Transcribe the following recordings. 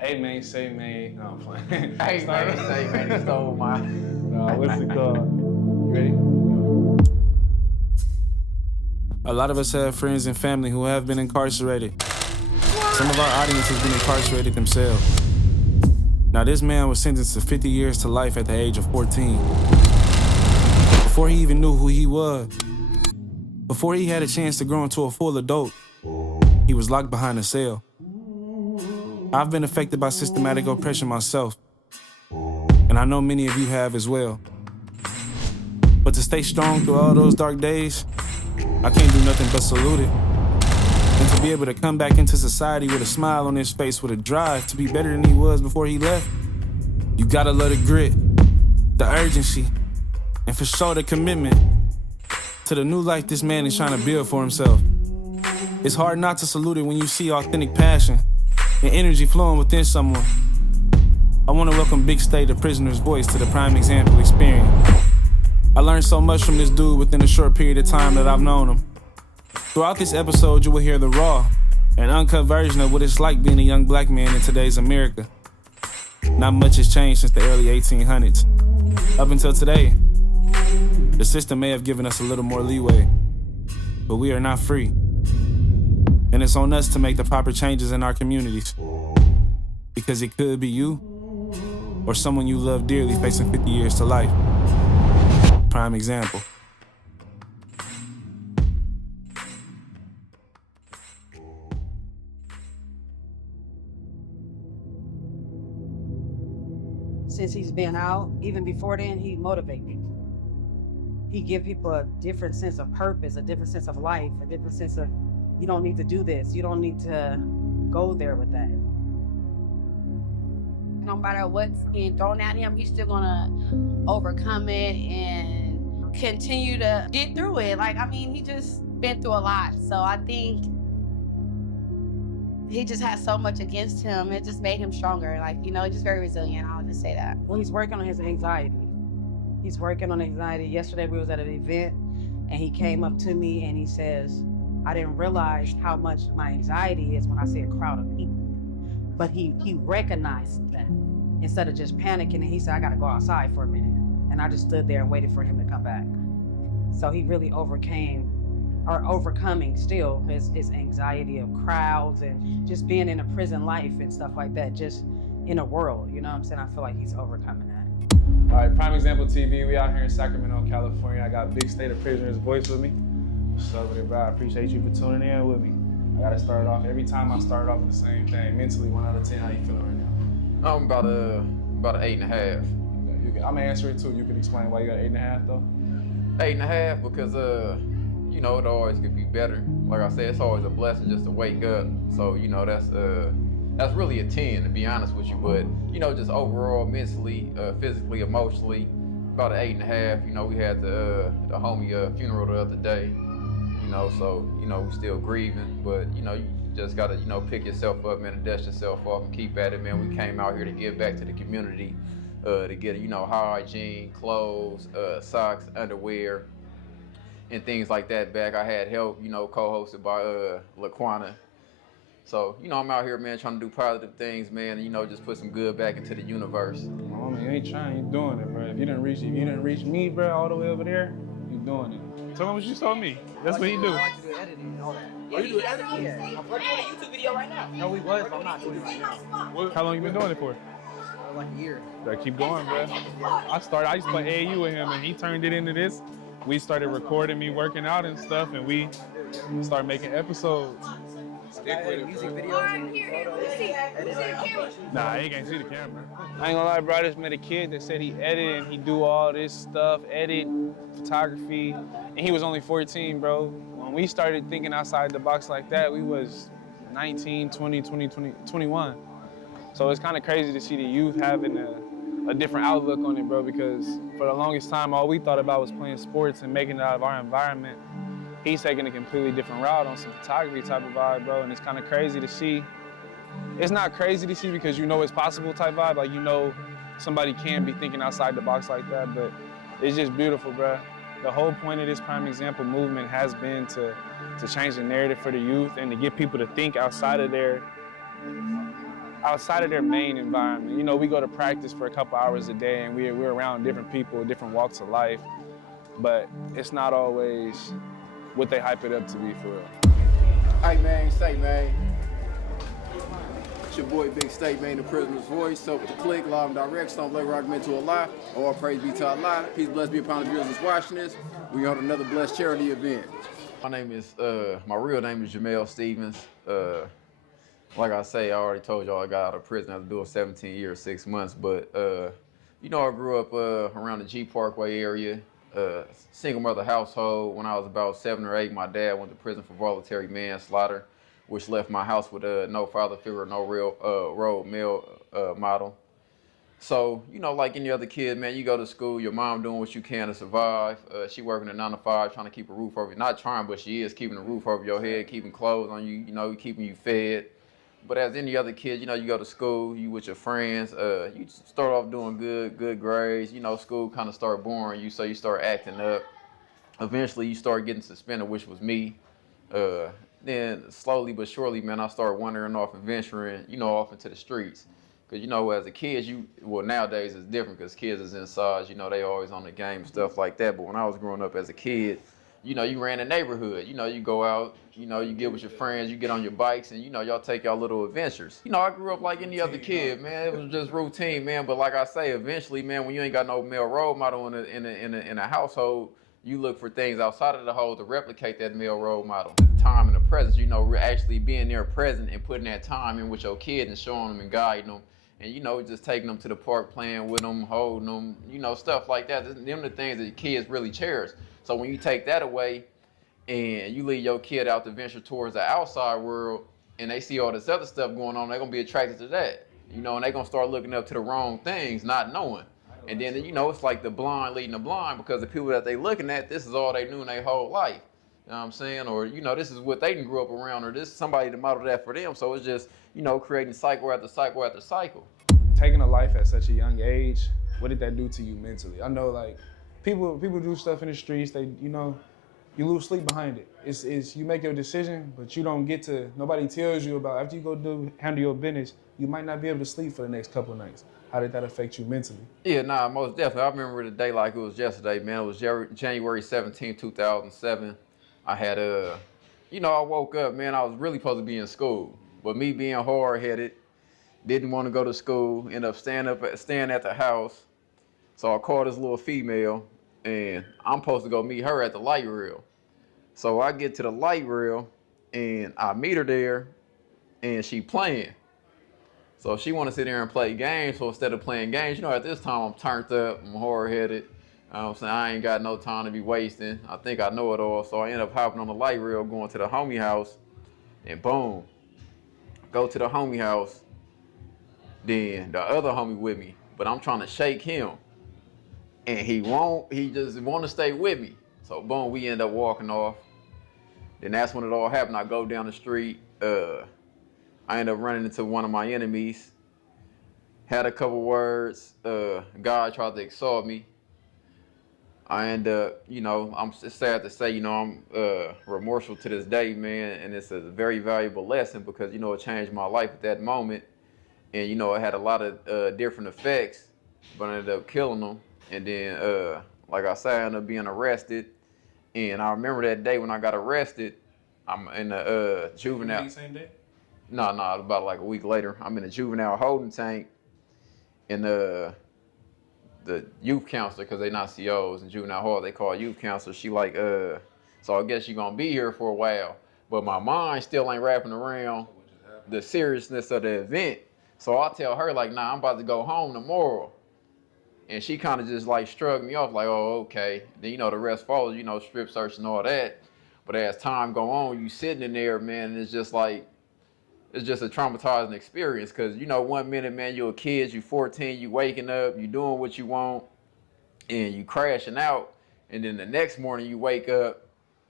Hey man, say man. No, I'm playing. Hey man, say man, he stole my. What's it called? You ready? A lot of us have friends and family who have been incarcerated. Some of our audience has been incarcerated themselves. Now this man was sentenced to 50 years to life at the age of 14. Before he even knew who he was, before he had a chance to grow into a full adult, he was locked behind a cell. I've been affected by systematic oppression myself, and I know many of you have as well. But to stay strong through all those dark days, I can't do nothing but salute it. And to be able to come back into society with a smile on his face, with a drive to be better than he was before he left, you gotta love the grit, the urgency, and for sure the commitment to the new life this man is trying to build for himself. It's hard not to salute it when you see authentic passion and energy flowing within someone. I want to welcome Big State, the prisoner's voice, to the Prime Example experience. I learned so much from this dude within a short period of time that I've known him. Throughout this episode, you will hear the raw and uncut version of what it's like being a young black man in today's America. Not much has changed since the early 1800s. Up until today, the system may have given us a little more leeway, but we are not free. And it's on us to make the proper changes in our communities. Because it could be you or someone you love dearly facing 50 years to life. Prime example. Since he's been out, even before then, he motivates me. He give people a different sense of purpose, a different sense of life, a different sense of, you don't need to do this. You don't need to go there with that. No matter what's being thrown at him, he's still gonna overcome it and continue to get through it. He just been through a lot. So I think he just has so much against him. It just made him stronger. Just very resilient. I'll just say that. Well, he's working on his anxiety. He's working on anxiety. Yesterday we was at an event and he came up to me and he says, I didn't realize how much my anxiety is when I see a crowd of people. But he recognized that instead of just panicking, and he said, I gotta go outside for a minute. And I just stood there and waited for him to come back. So he really overcoming still his anxiety of crowds and just being in a prison life and stuff like that, just in a world, you know what I'm saying? I feel like he's overcoming that. All right, Prime Example TV. We out here in Sacramento, California. I got Big State, the prisoner's voice with me. What's up with it, bro? I appreciate you for tuning in with me. I gotta start off. Every time I start off with the same thing. Mentally, 1 out of 10. How you feeling right now? I'm about an 8.5. Okay, I'm gonna answer it too. You can explain why you got 8.5 though. 8.5 because it always could be better. Like I said, it's always a blessing just to wake up. So that's really a 10 to be honest with you. But just overall, mentally, physically, emotionally, about an 8.5. We had the homie funeral the other day. So we still grieving, but you just gotta pick yourself up, man, and dust yourself off and keep at it, man. We came out here to give back to the community, to get hygiene, clothes, socks, underwear, and things like that back. I had help, co-hosted by LaQuana. So I'm out here, man, trying to do positive things, man, and just put some good back into the universe. Oh, man, you ain't trying, you doing it, bro. If you didn't reach me, bro, all the way over there, you doing it. Tell me what you told me. That's what he do. I like to do editing and all that. Yeah, you do editing? Yeah. We're doing a YouTube video right now. No, we was, but I'm not doing it right now. How long you been doing it for? Like a year. Better keep going, bro. I used to play AAU with him, and he turned it into this. We started recording me working out and stuff, and we started making episodes. Stick with it, music videos and photos. Nah, he can't see the camera. I ain't gonna lie, bro. I just met a kid that said he edited and he do all this stuff, edit, photography, and he was only 14, bro. When we started thinking outside the box like that, we was 19, 20, 21. So it's kind of crazy to see the youth having a different outlook on it, bro, because for the longest time, all we thought about was playing sports and making it out of our environment. He's taking a completely different route on some photography type of vibe, bro, and it's kind of crazy to see. It's not crazy to see because it's possible type vibe, like somebody can be thinking outside the box like that, but it's just beautiful, bro. The whole point of this Prime Example movement has been to change the narrative for the youth and to get people to think outside of their outside of their main environment. You know, we go to practice for a couple hours a day and we're around different people, different walks of life, but it's not always what they hype it up to be, for real. Hey man, say man. It's your boy Big State, man, the prisoner's voice. So with the click, live and direct, don't let rock meant to a lie. All praise be to Allah. Peace, blessed be upon the viewers that's watching this. We on another blessed charity event. My name is, my real name is Jamel Stevens. Like I say, I already told y'all I got out of prison after doing 17 years, 6 months. But, you know, I grew up around the G Parkway area, single mother household. When I was about 7 or 8, my dad went to prison for voluntary manslaughter, which left my house with no father figure, no real role male model. So, you know, like any other kid, man, you go to school, your mom doing what you can to survive. She working a 9 to 5, trying to keep a roof over you. Not trying, but she is keeping a roof over your head, keeping clothes on you, you know, keeping you fed. But as any other kid, you know, you go to school, you with your friends, you start off doing good grades. You know, school kind of start boring you, so you start acting up. Eventually, you start getting suspended, which was me. Then slowly but surely, man, I started wandering off and venturing, you know, off into the streets. Because, you know, as a kid, well, nowadays it's different because kids is inside, you know, they always on the game, stuff like that. But when I was growing up as a kid, you know, you ran the neighborhood. You know, you go out, you know, you get with your friends, you get on your bikes, and, you know, y'all take y'all little adventures. You know, I grew up like any other kid, man. It was just routine, man. But like I say, eventually, man, when you ain't got no male role model in a household, you look for things outside of the hole to replicate that male role model. The time and the presence, you know, actually being there present and putting that time in with your kid and showing them and guiding them. And, you know, just taking them to the park, playing with them, holding them, you know, stuff like that. Them are the things that kids really cherish. So when you take that away and you leave your kid out to venture towards the outside world and they see all this other stuff going on, they're going to be attracted to that. You know, and they're going to start looking up to the wrong things, not knowing. And then, you know, it's like the blind leading the blind because the people that they looking at, this is all they knew in their whole life. You know what I'm saying? Or, you know, this is what they grew up around, or this is somebody to model that for them. So it's just, you know, creating cycle after cycle after cycle. Taking a life at such a young age, what did that do to you mentally? I know, like, people do stuff in the streets, they, you know, you lose sleep behind it. It's you make your decision, but you don't get to, nobody tells you about, after you go handle your business, you might not be able to sleep for the next couple of nights. How did that affect you mentally? Yeah, nah, most definitely. I remember the day like it was yesterday, man. It was January 17, 2007. I had, you know, I woke up, man, I was really supposed to be in school. But me being hard-headed, didn't want to go to school, ended up staying at the house. So I called this little female, and I'm supposed to go meet her at the light rail. So I get to the light rail, and I meet her there, and she playing. So she want to sit there and play games. So instead of playing games, you know, at this time I'm turned up, I'm hard-headed. I'm saying I ain't got no time to be wasting. I think I know it all. So I end up hopping on the light rail, going to the homie house, and boom, go to the homie house. Then the other homie with me, but I'm trying to shake him, and he just want to stay with me. So boom, we end up walking off. Then that's when it all happened. I go down the street. I end up running into one of my enemies. Had a couple words. God tried to assault me. I end up, you know, it's sad to say, you know, I'm remorseful to this day, man, and it's a very valuable lesson because, you know, it changed my life at that moment. And, you know, it had a lot of different effects, but I ended up killing them. And then, like I said, I ended up being arrested. And I remember that day when I got arrested, I'm in a juvenile. Same day? No, about like a week later. I'm in a juvenile holding tank. And the youth counselor, because they not COs in juvenile hall, they call youth counselor. She like, so I guess you're going to be here for a while. But my mind still ain't wrapping around the seriousness of the event. So I tell her, like, nah, I'm about to go home tomorrow. And she kind of just, like, shrugged me off, like, oh, okay. Then, you know, the rest follows, you know, strip search and all that. But as time go on, you sitting in there, man, and it's just like, it's just a traumatizing experience. Because, you know, one minute, man, you're a kid, you 14, you waking up, you doing what you want, and you crashing out. And then the next morning you wake up,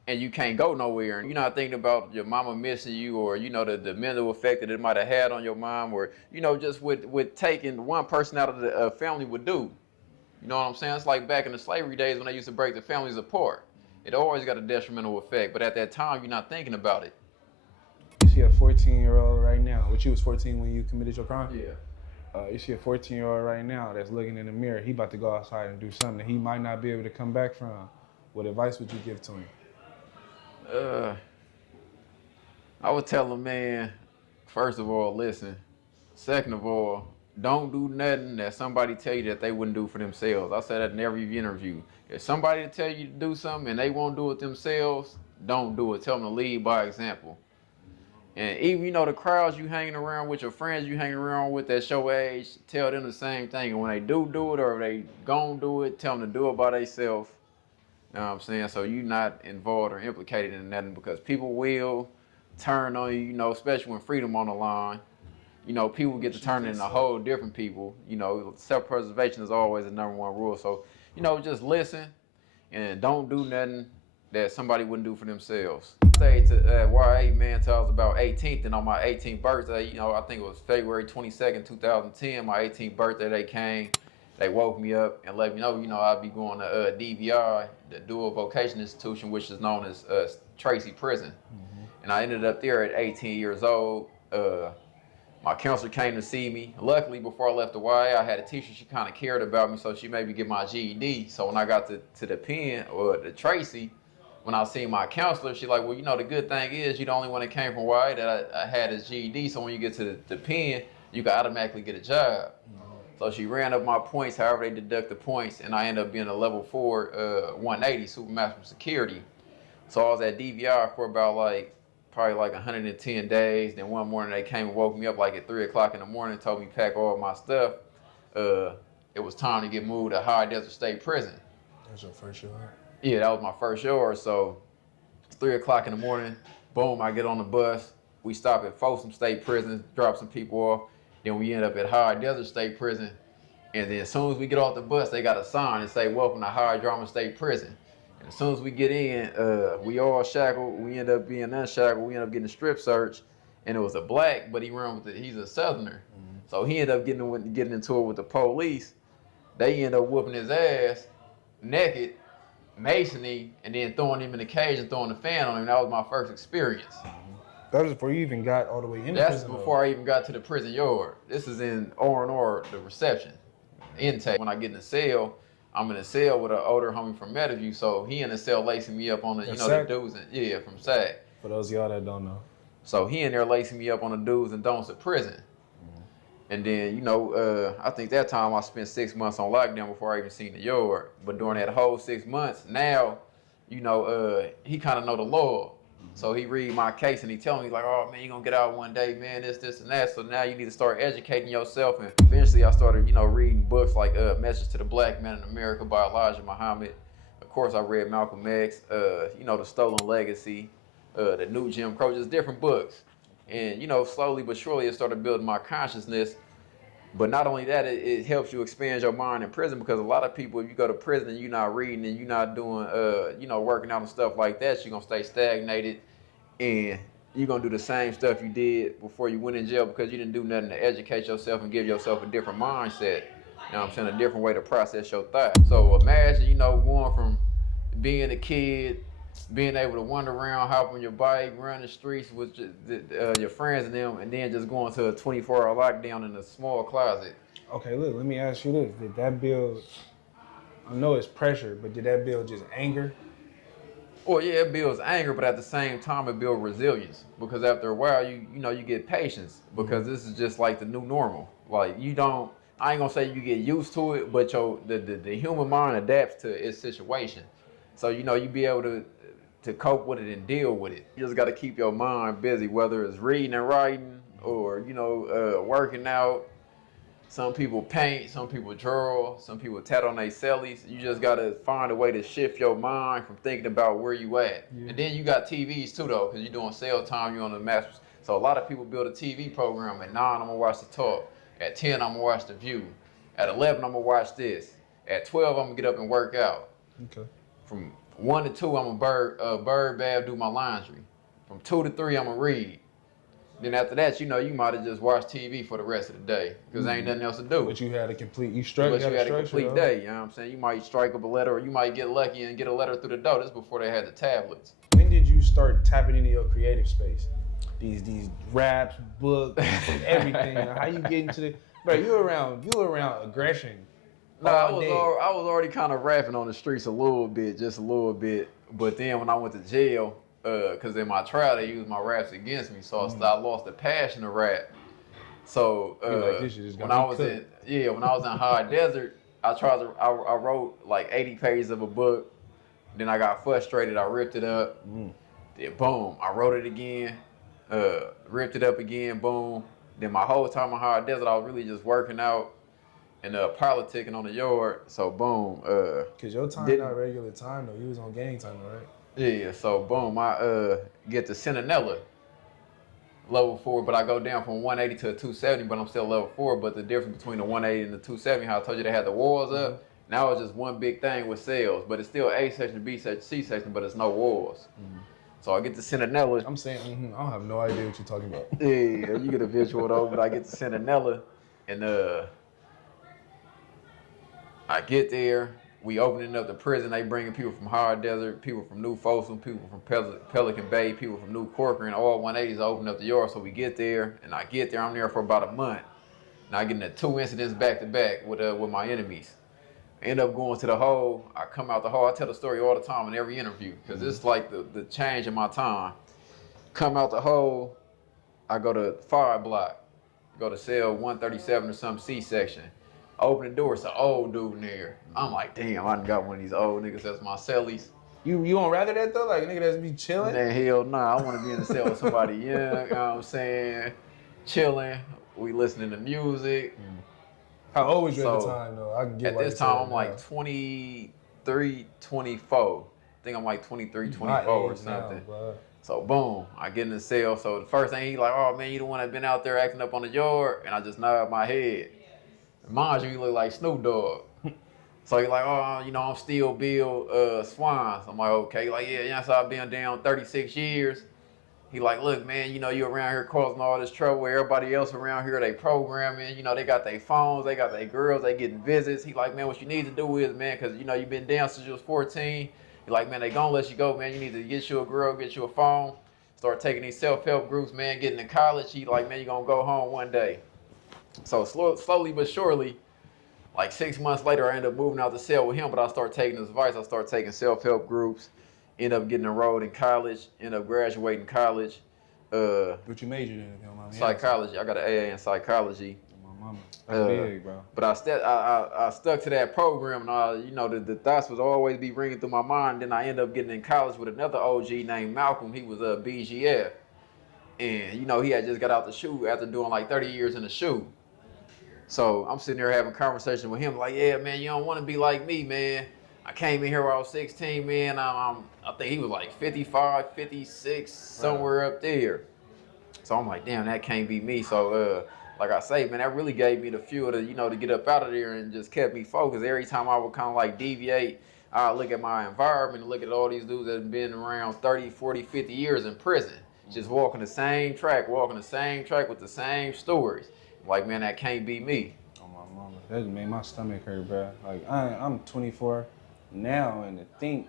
and you can't go nowhere. And you're not thinking about your mama missing you or, you know, the mental effect that it might have had on your mom or, you know, just with taking one person out of the family would do. You know what I'm saying? It's like back in the slavery days when they used to break the families apart. It always got a detrimental effect, but at that time, you're not thinking about it. see a 14-year-old right now, which you was 14 when you committed your crime? Yeah. You see a 14-year-old right now that's looking in the mirror. He about to go outside and do something that he might not be able to come back from. What advice would you give to him? I would tell him, man, first of all, listen. Second of all, don't do nothing that somebody tell you that they wouldn't do for themselves. I say that in every interview. If somebody tell you to do something and they won't do it themselves, don't do it. Tell them to lead by example. And even, you know, the crowds you hanging around with, your friends you hanging around with that's your age, tell them the same thing. And when they do it or they gon' do it, tell them to do it by themselves. You know what I'm saying? So you're not involved or implicated in nothing, because people will turn on you, you know, especially when freedom on the line. You know, people get to turn into whole different people. You know, self-preservation is always the number one rule. So, you know, just listen and don't do nothing that somebody wouldn't do for themselves. Stayed to YA, man, till I was about 18th, and on my 18th birthday, you know, I think it was February 22nd, 2010, my 18th birthday, they came, they woke me up and let me know, you know, I'd be going to DVI, the Dual Vocation Institution, which is known as Tracy Prison. Mm-hmm. And I ended up there at 18 years old. My counselor came to see me. Luckily, before I left the YA, I had a teacher, she kind of cared about me, so she made me get my GED. So when I got to the pen, or the Tracy, when I seen my counselor, she like, well, you know, the good thing is you're the only one that came from YA that I had his GED, so when you get to the pen, you can automatically get a job. Mm-hmm. So she ran up my points, however they deduct the points, and I ended up being a level 4 180 Supermaster Security. So I was at DVR for about probably 110 days. Then one morning they came and woke me up at 3 o'clock in the morning, told me to pack all my stuff. It was time to get moved to High Desert State Prison. That was your first yard? Yeah, that was my first yard. So it's 3 o'clock in the morning, boom, I get on the bus. We stop at Folsom State Prison, drop some people off. Then we end up at High Desert State Prison. And then as soon as we get off the bus, they got a sign that say, welcome to High Drama State Prison. As soon as we get in, we all shackled. We end up being unshackled. We end up getting a strip search, and it was a black, but he's a Southerner. Mm-hmm. So he ended up getting into it with the police. They end up whooping his ass, naked, masoning, and then throwing him in the cage and throwing the fan on him. That was my first experience. Mm-hmm. That was before you even got all the way in the prison. That's before I even got to the prison yard. This is in R&R, the reception, intake. When I get in the cell, I'm in a cell with an older homie from Meadowview, so he in the cell lacing me up on the, the do's and from SAC. For those of y'all that don't know. So he in there lacing me up on the do's and don'ts of prison. Mm-hmm. And then, I think that time I spent 6 months on lockdown before I even seen the yard. But during that whole 6 months, now, he kind of know the law. So he read my case and he tell me oh man, you gonna get out one day, man, this and that. So now you need to start educating yourself. And eventually I started, reading books like Message to the Black Man in America by Elijah Muhammad. Of course I read Malcolm X, The Stolen Legacy, The New Jim Crow, just different books. And slowly but surely it started building my consciousness. But not only that, it helps you expand your mind in prison, because a lot of people, if you go to prison and you're not reading and you're not doing, working out and stuff like that, you're going to stay stagnated and you're going to do the same stuff you did before you went in jail, because you didn't do nothing to educate yourself and give yourself a different mindset. You know what I'm saying? A different way to process your thoughts. So imagine, going from being a kid, being able to wander around, hop on your bike, run the streets with your friends and them, and then just going to a 24-hour lockdown in a small closet. Okay, look, let me ask you this. Did that build, I know it's pressure, but did that build just anger? Well, yeah, it builds anger, but at the same time, it builds resilience. Because after a while, you get patience, because this is just like the new normal. I ain't gonna say you get used to it, but the human mind adapts to its situation. So, you be able to cope with it and deal with it. You just got to keep your mind busy, whether it's reading and writing or, working out. Some people paint, some people draw, some people tat on their cellies. You just got to find a way to shift your mind from thinking about where you at. Yeah. And then you got TVs too, though, because you're doing cell time, you're on the masters. So a lot of people build a TV program. At 9, I'm going to watch The Talk. At 10, I'm going to watch The View. At 11, I'm going to watch this. At 12, I'm going to get up and work out. Okay. From 1 to 2, I'm a bird bath, do my laundry. From 2 to 3, I'm going to read. Then after that, you might have just watched TV for the rest of the day, because ain't nothing else to do. But you had a complete, you had a complete day, you know what I'm saying? You might strike up a letter, or you might get lucky and get a letter through the door. This before they had the tablets. When did you start tapping into your creative space? these raps, books, everything. How you get into the bro? You around aggression. No, all day. I was already kind of rapping on the streets a little bit, just a little bit. But then when I went to jail, because in my trial they used my raps against me, so I lost the passion to rap. So like, this shit just got when I me was cooked. when I was in high desert, I wrote like 80 pages of a book. Then I got frustrated, I ripped it up. Then boom, I wrote it again, ripped it up again, boom. Then my whole time in high desert, I was really just working out and politicking on the yard. So boom. Cause your time not regular time though. You was on gang time, right? Yeah. So boom, I get to Centinela, level 4, but I go down from 180 to a 270, but I'm still level 4. But the difference between the 180 and the 270, how I told you they had the walls up. Now it's just one big thing with cells, but it's still A section, B section, C section, but it's no walls. So I get to Centinela. I'm saying, I don't have no idea what you're talking about. Yeah, you get a visual though, but I get to Centinela, and I get there. We opening up the prison. They bringing people from Hard Desert, people from New Folsom, people from Pelican Bay, people from New Corcoran. All 180s open up the yard. So we get there, and I get there. I'm there for about a month. And I get into 2 incidents back to back with my enemies. End up going to the hole. I come out the hole. I tell the story all the time in every interview because it's like the change in my time. Come out the hole. I go to 5 block. Go to cell 137 or some C section. Open the door, it's an old dude in there. I'm like, damn, I done got one of these old niggas that's my cellies. You don't rather that though? Like a nigga that's be chilling? Man, hell nah. I want to be in the cell with somebody young, you know what I'm saying? Chilling. We listening to music. How old was you at the time though? I can get At this time, I'm like 23, 24. I think I'm like 23, 24 or something. Now, so boom, I get in the cell. So the first thing he like, oh man, you the one that been out there acting up on the yard? And I just nod my head. Mind you, he look like Snoop Dogg. So he like, oh, you know, I'm still Bill Swines. I'm like, okay. Like, yeah, so I've been down 36 years. He like, look, man, you know, you around here causing all this trouble. Everybody else around here, they programming. You know, they got their phones, they got their girls, they getting visits. He like, man, what you need to do is, man, because, you know, you've been down since you was 14. He like, man, they gonna let you go, man. You need to get you a girl, get you a phone. Start taking these self-help groups, man, getting in college. He like, man, you gonna go home one day. So slowly but surely, like 6 months later, I end up moving out the cell with him, but I start taking his advice. I start taking self-help groups, end up getting enrolled in college, end up graduating college. What you majored in, if you don't mind me Psychology. I got an AA in psychology. My mama. That's big, bro. But I stuck to that program, and you know, the thoughts was always be ringing through my mind. Then I end up getting in college with another OG named Malcolm. He was a BGF. And, you know, he had just got out the SHU after doing like 30 years in the SHU. So I'm sitting there having a conversation with him like, yeah, man, you don't want to be like me, man. I came in here when I was 16, man. I think he was like 55, 56, somewhere up there. So I'm like, damn, that can't be me. So, like I say, man, that really gave me the fuel to, you know, to get up out of there and just kept me focused. Every time I would kind of like deviate, I look at my environment and look at all these dudes that have been around 30, 40, 50 years in prison. Just walking the same track with the same stories. Like, man, that can't be me. Oh, my mama. That just made my stomach hurt, bro. Like, I'm 24 now, and to think,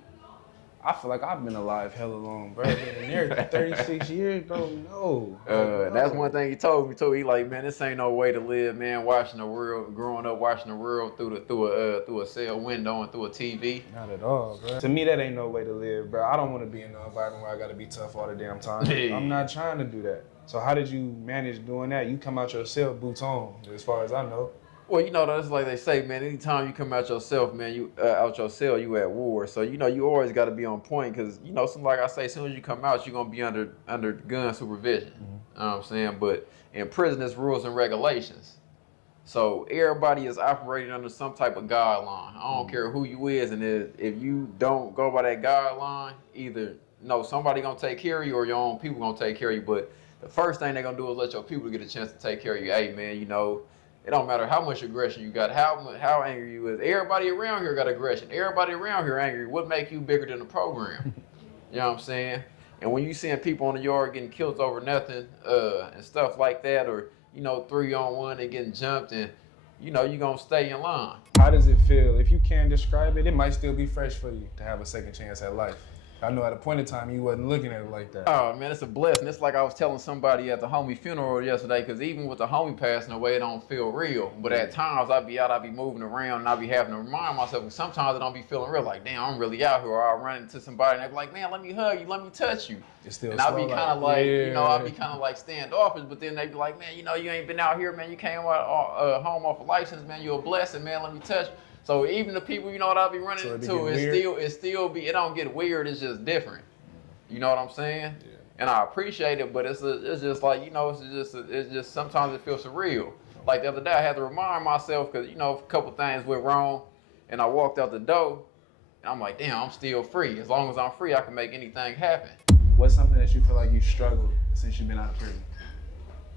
I feel like I've been alive hella long, bro. Been in there 36 years, bro. No. That's one thing he told me too. He like, man, this ain't no way to live, man. Watching the world, growing up, watching the world through a cell window and through a TV. Not at all, bro. To me, that ain't no way to live, bro. I don't want to be in an environment where I gotta be tough all the damn time. I'm not trying to do that. So how did you manage doing that? You come out your cell boots on, as far as I know. Well, you know, that's like they say, man, anytime you come out yourself, man, you out your cell, you at war. So, you know, you always got to be on point because, you know, like I say, as soon as you come out, you're going to be under gun supervision. You know what I'm saying? But in prison, there's rules and regulations. So everybody is operating under some type of guideline. I don't care who you is, and if you don't go by that guideline, either, somebody going to take care of you or your own people going to take care of you. But the first thing they're going to do is let your people get a chance to take care of you. Hey, man, you know, it don't matter how much aggression you got, how angry you is. Everybody around here got aggression. Everybody around here angry. What make you bigger than the program? You know what I'm saying? And when you seeing people on the yard getting killed over nothing and stuff like that, or, 3-on-1 and getting jumped, and, you're going to stay in line. How does it feel? If you can't describe it, it might still be fresh for you to have a second chance at life. I know at a point in time you wasn't looking at it like that. Oh man, it's a blessing. It's like I was telling somebody at the homie funeral yesterday, because even with the homie passing away, it don't feel real. But at times I be out, I be moving around, and I be having to remind myself, because sometimes I don't be feeling real, like damn, I'm really out here. Or I'll run into somebody and they be like, man, let me hug you, let me touch you. It's still And I be slow, kind of like, yeah. you know, I be kind of like standoffish. But then they be like, man, you know, you ain't been out here, man. You came out home off a license, man. You're a blessing, man. Let me touch you. So even the people, you know, what I be running So it be into, getting it still be, it don't get weird. It's just different. You know what I'm saying? Yeah. And I appreciate it, but it's just like, you know, it's just sometimes it feels surreal. Like the other day, I had to remind myself, because, you know, a couple things went wrong, and I walked out the door, and I'm like, damn, I'm still free. As long as I'm free, I can make anything happen. What's something that you feel like you struggled since you've been out of prison?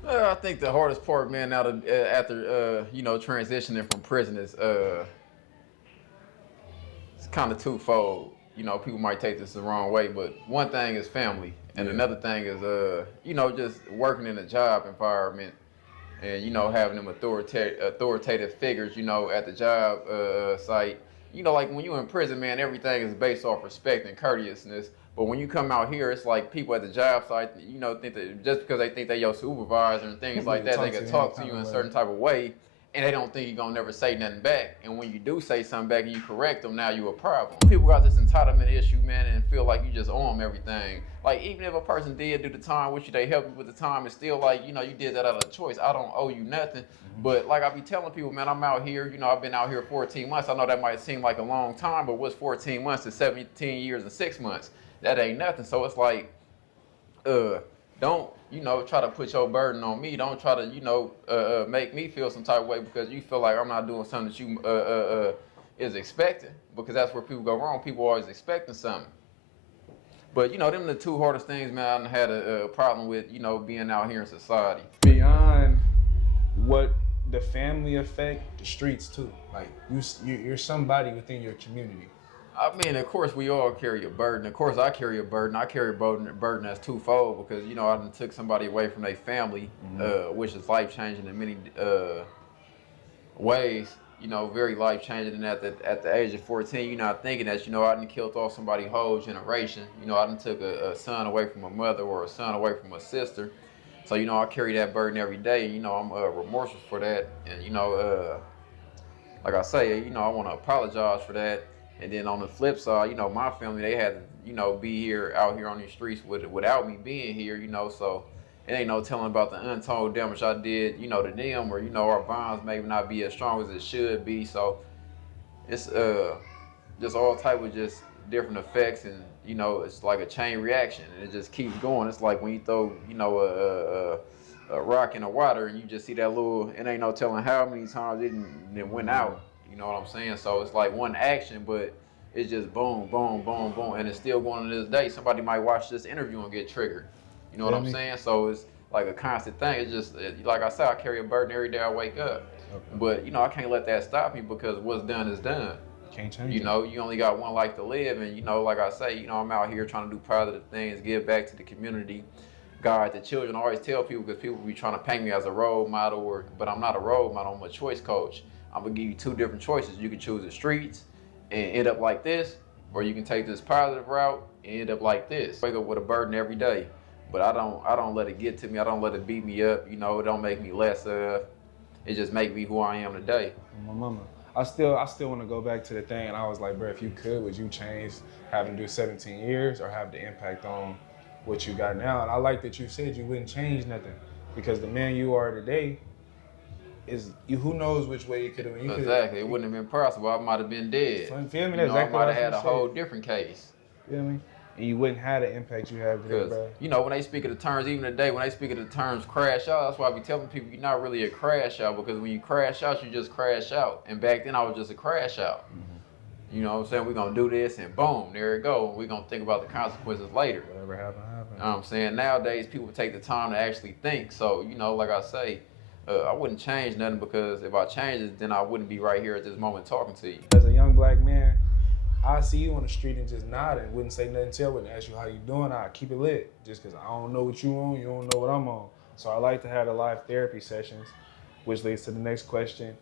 I think the hardest part, man, after you know, transitioning from prison is it's kind of twofold. You know, people might take this the wrong way, but one thing is family, and another thing is you know, just working in a job environment, and you know, having them authoritative figures, you know, at the job site. You know, like when you're in prison, man, everything is based off respect and courteousness. But when you come out here, it's like people at the job site, you know, think that just because they think they're your supervisor and things like that, they can talk to you in a certain type of way, and they don't think you're gonna never say nothing back. And when you do say something back and you correct them, now you a problem. People got this entitlement issue, man, and feel like you just owe them everything. Like, even if a person did do the time with you, they help you with the time, it's still like, you know, you did that out of choice. I don't owe you nothing. But like I be telling people, man, I'm out here, you know, I've been out here 14 months. I know that might seem like a long time, but what's 14 months to 17 years and 6 months? That ain't nothing. So it's like, don't, you know, try to put your burden on me. Don't try to, you know, make me feel some type of way because you feel like I'm not doing something that you is expecting, because that's where people go wrong. People always expecting something. But, you know, them the two hardest things, man, I had a problem with, you know, being out here in society. Beyond what the family affect, the streets too. Like you're somebody within your community. I mean, of course, we all carry a burden. Of course, I carry a burden. I carry a burden that's twofold, because, you know, I done took somebody away from their family, which is life-changing in many ways. You know, very life-changing. And at the age of 14, you're not thinking that, you know, I done killed off somebody's whole generation. You know, I done took a son away from a mother, or a son away from a sister. So, you know, I carry that burden every day. You know, I'm remorseful for that. And, you know, like I say, you know, I want to apologize for that. And then on the flip side, you know, my family, they had to, you know, be here, out here on these streets without me being here, you know, so it ain't no telling about the untold damage I did, you know, to them, or, you know, our bonds maybe not be as strong as it should be. So it's just all type of just different effects, and, you know, it's like a chain reaction, and it just keeps going. It's like when you throw, you know, a rock in the water, and you just see that little, it ain't no telling how many times it went out. You know what I'm saying? So it's like one action, but it's just boom, boom, boom, boom, and it's still going to this day. Somebody might watch this interview and get triggered. You know what I'm saying? So it's like a constant thing. It's just, like I said, I carry a burden every day I wake up. Okay. But, you know, I can't let that stop me, because what's done is done. Can't change You know, you only got one life to live, and, you know, like I say, you know, I'm out here trying to do positive things, give back to the community, guide the children. I always tell people, because people be trying to paint me as a role model, but I'm not a role model. I'm a choice coach. I'm gonna give you two different choices. You can choose the streets and end up like this, or you can take this positive route and end up like this. Wake up with a burden every day, but I don't let it get to me. I don't let it beat me up. You know, it don't make me less of. It just make me who I am today. My mama. I still want to go back to the thing, and I was like, bro, if you could, would you change having to do 17 years or have the impact on what you got now? And I like that you said you wouldn't change nothing, because the man you are today is you. Who knows which way you could have. Exactly. It wouldn't have been possible. I might have been dead. Feel me? You know, I might have had a whole different case. Feel me? And you wouldn't have the impact you have today, bro. You know, when they speak of the terms, even today, when they speak of the terms crash out, that's why I be telling people you're not really a crash out, because when you crash out, you just crash out. And back then, I was just a crash out. You know what I'm saying? We're going to do this, and boom, there it go. We're going to think about the consequences later. Whatever happened, happened. You know what I'm saying? Nowadays, people take the time to actually think. So, you know, like I say, I wouldn't change nothing, because if I changed it, then I wouldn't be right here at this moment talking to you. As a young black man, I see you on the street and just nod and wouldn't say nothing to you. I wouldn't ask you how you doing. I'd keep it lit, just because I don't know what you on, you don't know what I'm on. So I like to have the live therapy sessions, which leads to the next question.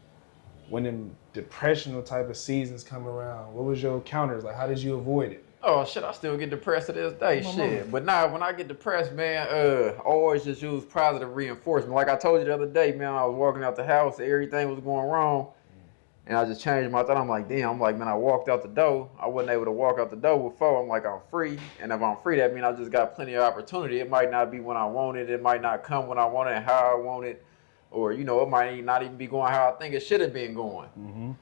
When them depressional type of seasons come around, what was your counters? Like, how did you avoid it? Oh shit, I still get depressed to this day, shit. But nah, when I get depressed, man, I always just use positive reinforcement. Like I told you the other day, man, I was walking out the house, everything was going wrong, and I just changed my thought. I'm like, damn, I'm like, man, I walked out the door. I wasn't able to walk out the door before. I'm like, I'm free. And if I'm free, that means I just got plenty of opportunity. It might not be when I want it, it might not come when I want it and how I want it. Or, you know, it might not even be going how I think it should have been going.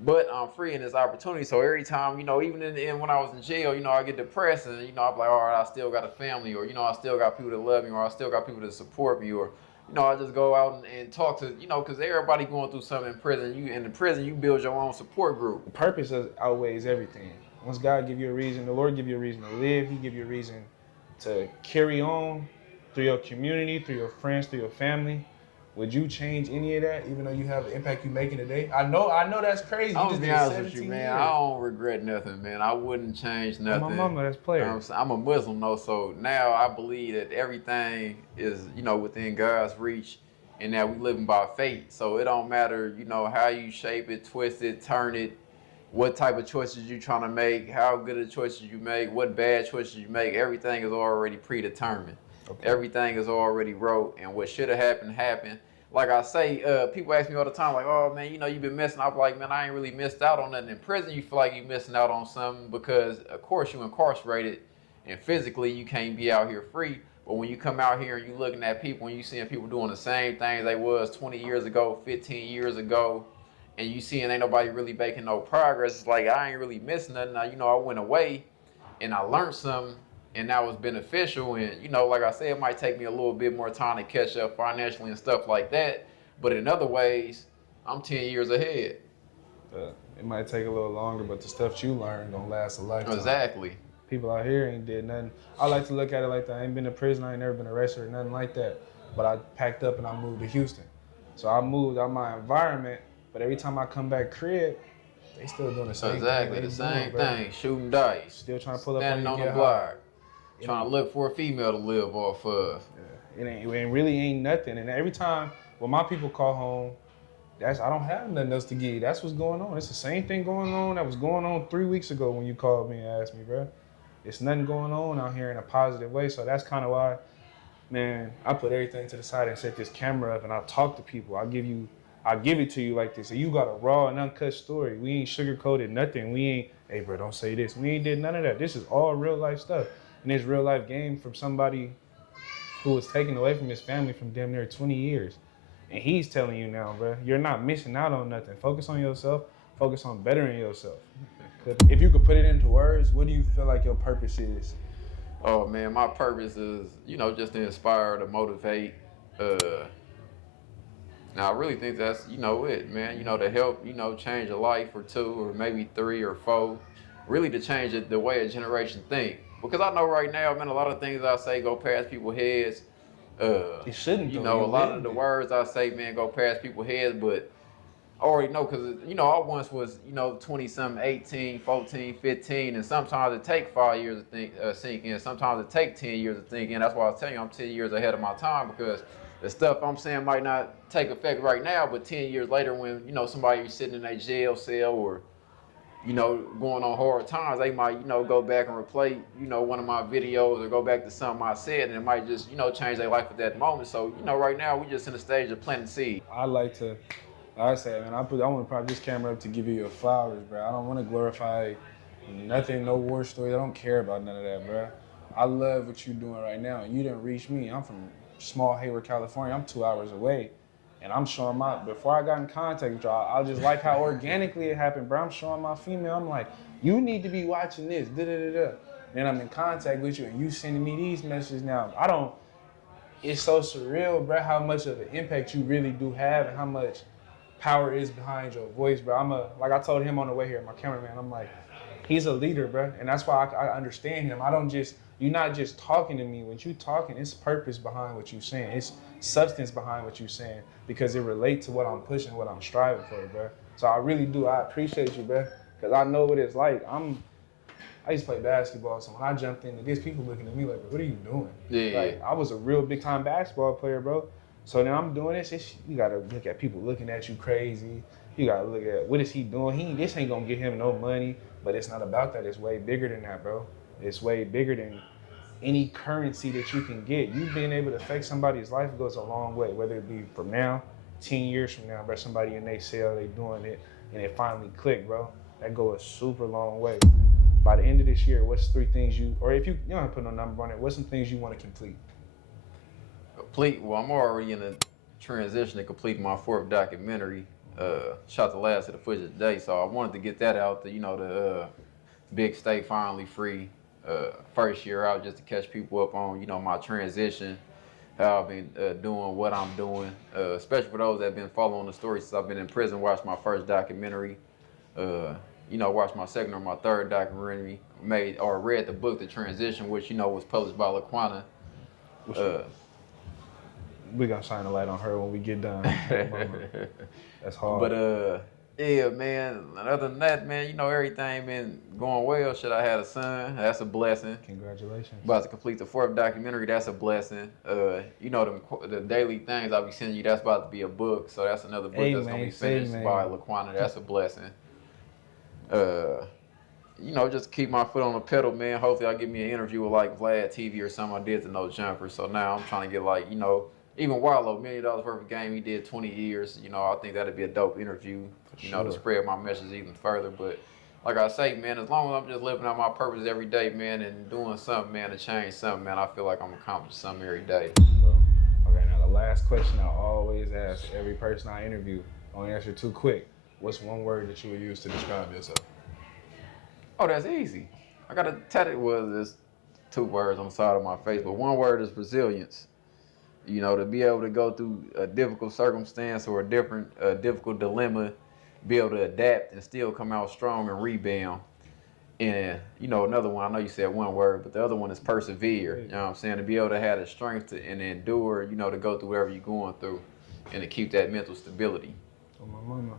But I'm free in this opportunity. So every time, you know, even when I was in jail, you know, I get depressed and, you know, I'm like, all right, I still got a family, or, you know, I still got people that love me, or I still got people that support me, or, you know, I just go out and talk to, you know, because everybody going through something in prison. You in the prison, you build your own support group. The purpose outweighs everything. Once God give you a reason, the Lord give you a reason to live, He give you a reason to carry on through your community, through your friends, through your family. Would you change any of that, even though you have the impact you're making today? I know that's crazy. I'm gonna be honest with you, man. I don't regret nothing, man. I wouldn't change nothing. My mama, that's player. I'm a Muslim though, so now I believe that everything is, you know, within God's reach, and that we living by faith. So it don't matter, you know, how you shape it, twist it, turn it, what type of choices you trying to make, how good of choices you make, what bad choices you make. Everything is already predetermined. Okay. Everything is already wrote, and what should have happened happened. Like I say, people ask me all the time, like, oh man, you know, you've been missing. I'm like, man, I ain't really missed out on nothing. In prison, you feel like you're missing out on something because, of course, you incarcerated, and physically you can't be out here free. But when you come out here and you looking at people and you seeing people doing the same things they was 20 years ago, 15 years ago, and you seeing ain't nobody really making no progress, it's like, I ain't really missing nothing. Now, you know, I went away and I learned something, and that was beneficial. And, you know, like I said, it might take me a little bit more time to catch up financially and stuff like that. But in other ways, I'm 10 years ahead. It might take a little longer, but the stuff you learn gonna last a lifetime. Exactly. People out here ain't did nothing. I like to look at it like that. I ain't been to prison. I ain't never been arrested or nothing like that. But I packed up and I moved to Houston. So I moved out my environment, but every time I come back crib, they still doing the same thing. Exactly, the same thing. Shooting dice. Still trying to pull up standing on the block. Trying to look for a female to live off of. Yeah. It really ain't nothing. And every time when my people call home, I don't have nothing else to give. That's what's going on. It's the same thing going on that was going on 3 weeks ago when you called me and asked me, bro. It's nothing going on out here in a positive way. So that's kind of why, man, I put everything to the side and set this camera up and I talk to people. I give it to you like this. So you got a raw and uncut story. We ain't sugarcoated nothing. We ain't, hey bro, don't say this. We ain't did none of that. This is all real life stuff. And it's real life game from somebody who was taken away from his family from damn near 20 years. And he's telling you now, bro, you're not missing out on nothing. Focus on yourself. Focus on bettering yourself. If you could put it into words, what do you feel like your purpose is? Oh man, my purpose is, you know, just to inspire, to motivate. Now I really think that's, you know, it, man. You know, to help, you know, change a life or two or maybe 3 or 4. Really to change it, the way a generation think. Because I know right now, man, a lot of things I say go past people's heads. It shouldn't. You know, a lot of the words I say, man, go past people's heads, but I already know because, you know, I once was, you know, 20-something, 18, 14, 15, and sometimes it take 5 years to sink in. Sometimes it take 10 years to think in. That's why I was telling you I'm 10 years ahead of my time, because the stuff I'm saying might not take effect right now, but 10 years later when, you know, somebody's sitting in a jail cell or, you know, going on hard times, they might, you know, go back and replay, you know, one of my videos or go back to something I said, and it might just, you know, change their life at that moment. So, you know, right now we just in the stage of planting seed. Like I say, man, I want to prop this camera up to give you your flowers, bro. I don't want to glorify nothing, no war stories. I don't care about none of that, bro. I love what you're doing right now, and you didn't reach me. I'm from small Hayward, California. I'm 2 hours away. And I'm showing before I got in contact with y'all, I just like how organically it happened, bro. I'm showing my female, I'm like, you need to be watching this, da-da-da-da. Then I'm in contact with you and you sending me these messages now. It's so surreal, bro, how much of an impact you really do have and how much power is behind your voice, bro. Like I told him on the way here, my cameraman, I'm like, he's a leader, bro. And that's why I understand him. You're not just talking to me. When you talking, it's purpose behind what you're saying. It's substance behind what you're saying because it relates to what I'm pushing, what I'm striving for, bro. So I really do. I appreciate you, bro, because I know what it's like. I used to play basketball, so when I jumped into this, people looking at me like, what are you doing? Yeah. Like, I was a real big-time basketball player, bro. So now I'm doing this. You gotta look at people looking at you crazy. You gotta look at what is he doing. This ain't gonna get him no money. But it's not about that. It's way bigger than that, bro. It's way bigger than any currency that you can get. You being able to affect somebody's life goes a long way. Whether it be from now, 10 years from now, bro. Somebody in they cell, they doing it, and it finally clicked, bro. That goes a super long way. By the end of this year, what's 3 things or if you don't have to put no number on it, what's some things you want to complete? Well, I'm already in the transition to complete my 4th documentary. Shot the last of the footage today, so I wanted to get that out. The big state finally free. First year out, just to catch people up on my transition, how I've been doing what I'm doing. Especially for those that have been following the story since I've been in prison. Watched my first documentary. Watched my 2nd or my 3rd documentary. Read the book, The Transition, which was published by Laquana. We're gonna shine a light on her when we get done. That's hard. But yeah, man. Other than that, man, everything been going well. I had a son. That's a blessing. Congratulations. About to complete the 4th documentary. That's a blessing. The daily things I'll be sending you. That's about to be a book. So that's another book that's gonna be finished by Laquana. That's a blessing. Just keep my foot on the pedal, man. Hopefully I'll get me an interview with like Vlad TV or something. I did the No Jumper. So now I'm trying to get even Wallow, $1 million worth of game, he did 20 years. I think that'd be a dope interview, to spread my message even further. But like I say, man, as long as I'm just living out my purpose every day, man, and doing something, man, to change something, man, I feel like I'm accomplishing something every day. Okay, now the last question I always ask every person I interview, I won't answer too quick. What's one word that you would use to describe yourself? Oh, that's easy. I got to tell it there's 2 words on the side of my face, but one word is resilience. To be able to go through a difficult circumstance or a difficult dilemma, be able to adapt and still come out strong and rebound. And, another one, I know you said one word, but the other one is persevere. You know what I'm saying? To be able to have the strength and endure, to go through whatever you're going through and to keep that mental stability. Oh, my mama.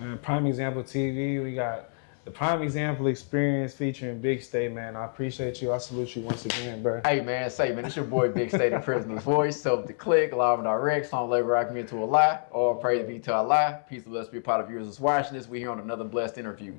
Man, Prime Example TV, we got the Prime Example Experience featuring Big State, man. I appreciate you. I salute you once again, bro. Hey, man, it's your boy Big State, the Prisoner's Voice. So the click, live and direct, song Let Rock Me Into a Lie. All praise be to Allah. Peace and blessings be a part of viewers that's watching this. We here on another blessed interview.